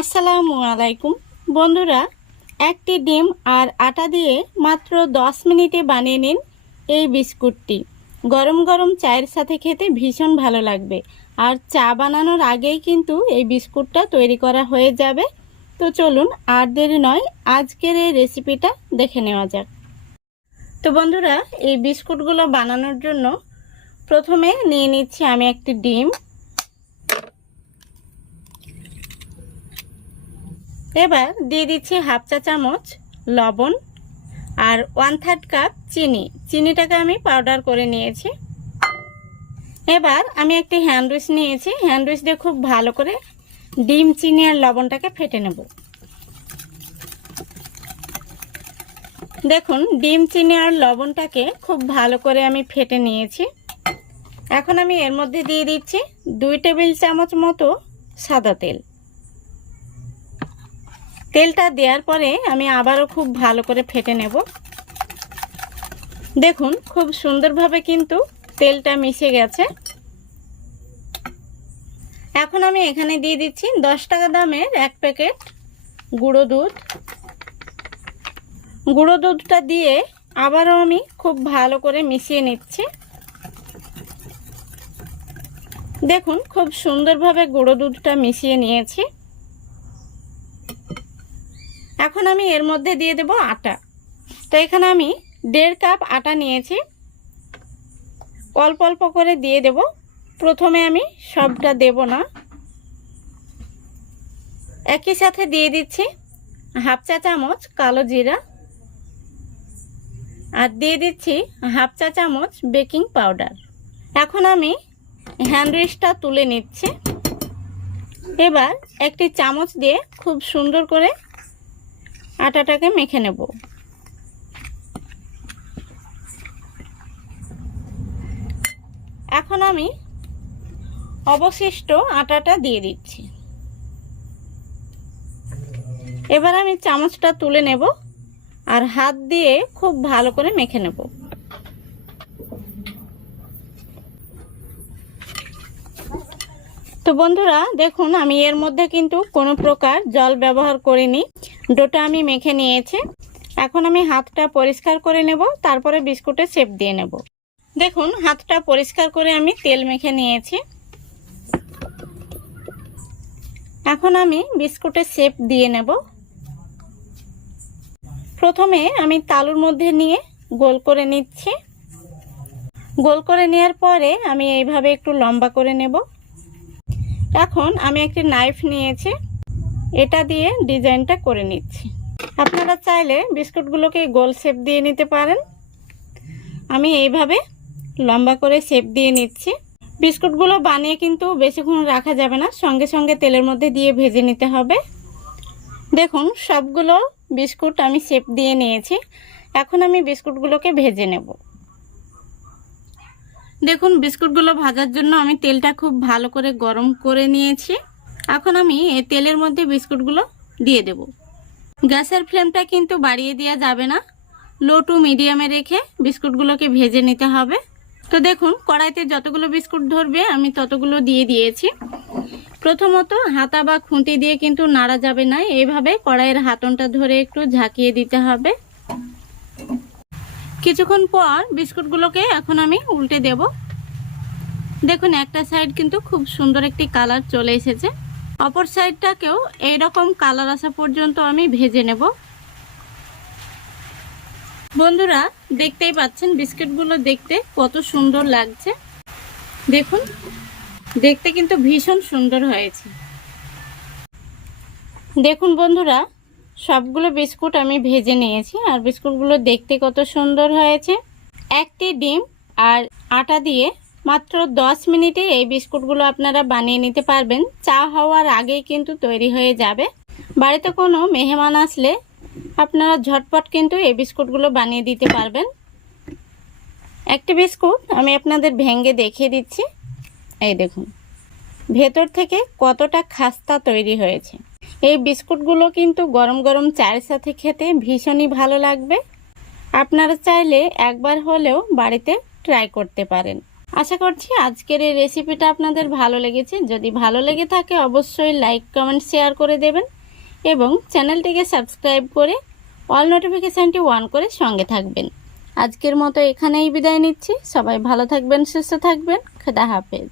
আসসালামু আলাইকুম বন্ধুরা, একটি ডিম আর আটা দিয়ে মাত্র 10 মিনিটে বানিয়ে নিন এই বিস্কুটটি। গরম গরম চায়ের সাথে খেতে ভীষণ ভালো লাগবে। আর চা বানানোর আগেই কিন্তু এই বিস্কুটটা তৈরি করা হয়ে যাবে। তো চলুন আর দেরি নয়, আজকের এই রেসিপিটা দেখে নেওয়া যাক। তো বন্ধুরা, এই বিস্কুটগুলো বানানোর জন্য প্রথমে নিয়ে নিচ্ছি আমি একটি ডিম। এবার দিয়ে দিচ্ছি হাফ চা চামচ লবণ আর 1/3 কাপ চিনিটাকে আমি পাউডার করে নিয়েছি। এবার আমি একটি হ্যান্ড উইচ নিয়েছি, হ্যান্ড উইচ দিয়ে খুব ভালো করে ডিম, চিনি আর লবণটাকে ফেটে নেব। দেখুন, ডিম, চিনি আর লবণটাকে খুব ভালো করে আমি ফেটে নিয়েছি। এখন আমি এর মধ্যে দিয়ে দিচ্ছি 2 টেবিল চামচ মতো সাদা তেল। তেলটা দেওয়ার পরে আমি আবারও খুব ভালো করে ফেটে নেব। দেখুন, খুব সুন্দরভাবে কিন্তু তেলটা মিশে গেছে। এখন আমি এখানে দিয়ে দিচ্ছি 10 টাকা দামের 1 প্যাকেট গুঁড়ো দুধ। গুঁড়ো দুধটা দিয়ে আবারও আমি খুব ভালো করে মিশিয়ে নিচ্ছি। দেখুন, খুব সুন্দরভাবে গুঁড়ো দুধটা মিশিয়ে নিয়েছি। এখন আমি এর মধ্যে দিয়ে দেব আটা। তো এখানে আমি 1.5 কাপ আটা নিয়েছি, অল্প অল্প করে দিয়ে দেব। প্রথমে আমি সবটা দেব না। একই সাথে দিয়ে দিচ্ছি হাফ চা চামচ কালো জিরা আর দিয়ে দিচ্ছি হাফ চা চামচ বেকিং পাউডার। এখন আমি হ্যান্ড উইচটা তুলে নিচ্ছি। এবার একটি চামচ দিয়ে খুব সুন্দর করে আটাটাকে মেখে নেব। এখন আমি অবশিষ্ট আটাটা দিয়ে দিচ্ছি। এবার আমি চামচটা তুলে নেব আর হাত দিয়ে খুব ভালো করে মেখে নেব। তো বন্ধুরা, দেখুন, আমি এর মধ্যে কিন্তু কোনো প্রকার জল ব্যবহার করিনি। ডোটা আমি মেখে নিয়েছি। এখন আমি হাতটা পরিষ্কার করে নেব, তারপরে বিস্কুটে শেপ দিয়ে নেব। দেখুন, হাতটা পরিষ্কার করে আমি তেল মেখে নিয়েছি। এখন আমি বিস্কুটে শেপ দিয়ে নেব। প্রথমে আমি তালুর মধ্যে নিয়ে গোল করে নিচ্ছি। গোল করে নেওয়ার পরে আমি এইভাবে একটু লম্বা করে নেব। এখন আমি একটি নাইফ নিয়েছি, এটা দিয়ে ডিজাইনটা করে নিচ্ছি। আপনারা চাইলে বিস্কুটগুলোকে গোল শেপ দিয়ে নিতে পারেন। আমি এইভাবে লম্বা করে শেপ দিয়ে নিচ্ছি। বিস্কুটগুলো বানিয়ে কিন্তু বেশিক্ষণ রাখা যাবে না, সঙ্গে সঙ্গে তেলের মধ্যে দিয়ে ভেজে নিতে হবে। দেখুন, সবগুলো বিস্কুট আমি শেপ দিয়ে নিয়েছি। এখন আমি বিস্কুটগুলোকে ভেজে নেব। দেখুন, বিস্কুটগুলো ভাজার জন্য আমি তেলটা খুব ভালো করে গরম করে নিয়েছি। এখন আমি এই তেলের মধ্যে বিস্কুটগুলো দিয়ে দেব। গ্যাসের ফ্লেমটা কিন্তু বাড়িয়ে দেওয়া যাবে না, লো টু মিডিয়ামে রেখে বিস্কুটগুলোকে ভেজে নিতে হবে। তো দেখুন, কড়াইতে যতগুলো বিস্কুট ধরবে আমি ততগুলো দিয়ে দিয়েছি। প্রথমত হাতা বা খুন্তি দিয়ে কিন্তু নাড়া যাবে না, এইভাবে কড়াইয়ের হাতনটা ধরে একটু ঝাঁকিয়ে দিতে হবে। কিছুক্ষণ পর বিস্কুটগুলোকে এখন আমি উল্টে দেব। দেখুন, একটা সাইড কিন্তু খুব সুন্দর একটি কালার চলে এসেছে। অপর সাইডটাকেও এইরকম কালার আসা পর্যন্ত আমি ভেজে নেব। বন্ধুরা, দেখতেই পাচ্ছেন বিস্কুটগুলো দেখতে কত সুন্দর লাগছে। দেখুন, দেখতে কিন্তু ভীষণ সুন্দর হয়েছে। দেখুন বন্ধুরা, সবগুলো বিস্কুট আমি ভেজে নিয়েছি আর বিস্কুটগুলো দেখতে কত সুন্দর হয়েছে। একটি ডিম আর আটা দিয়ে মাত্র 10 মিনিটে এই বিস্কুটগুলো আপনারা বানিয়ে নিতে পারবেন। চা হওয়ার আগেই কিন্তু তৈরি হয়ে যাবে। বাড়িতে কোনো মেহমান আসলে আপনারা ঝটপট কিন্তু এই বিস্কুটগুলো বানিয়ে দিতে পারবেন। একটি বিস্কুট আমি আপনাদের ভেঙে দেখিয়ে দিচ্ছি। এই দেখুন, ভেতর থেকে কতটা খাস্তা তৈরি হয়েছে। এই বিস্কুটগুলো কিন্তু গরম গরম চায়ের সাথে খেতে ভীষণই ভালো লাগবে। আপনারা চাইলে একবার হলেও বাড়িতে ট্রাই করতে পারেন। আশা করছি আজকের এই রেসিপিটা আপনাদের ভালো লেগেছে। যদি ভালো লেগে থাকে অবশ্যই লাইক কমেন্ট শেয়ার করে দেবেন এবং চ্যানেলটিকে সাবস্ক্রাইব করে অল নোটিফিকেশানটি অন করে সঙ্গে থাকবেন। আজকের মতো এখানেই বিদায় নিচ্ছি। সবাই ভালো থাকবেন, সুস্থ থাকবেন। খোদা হাফেজ।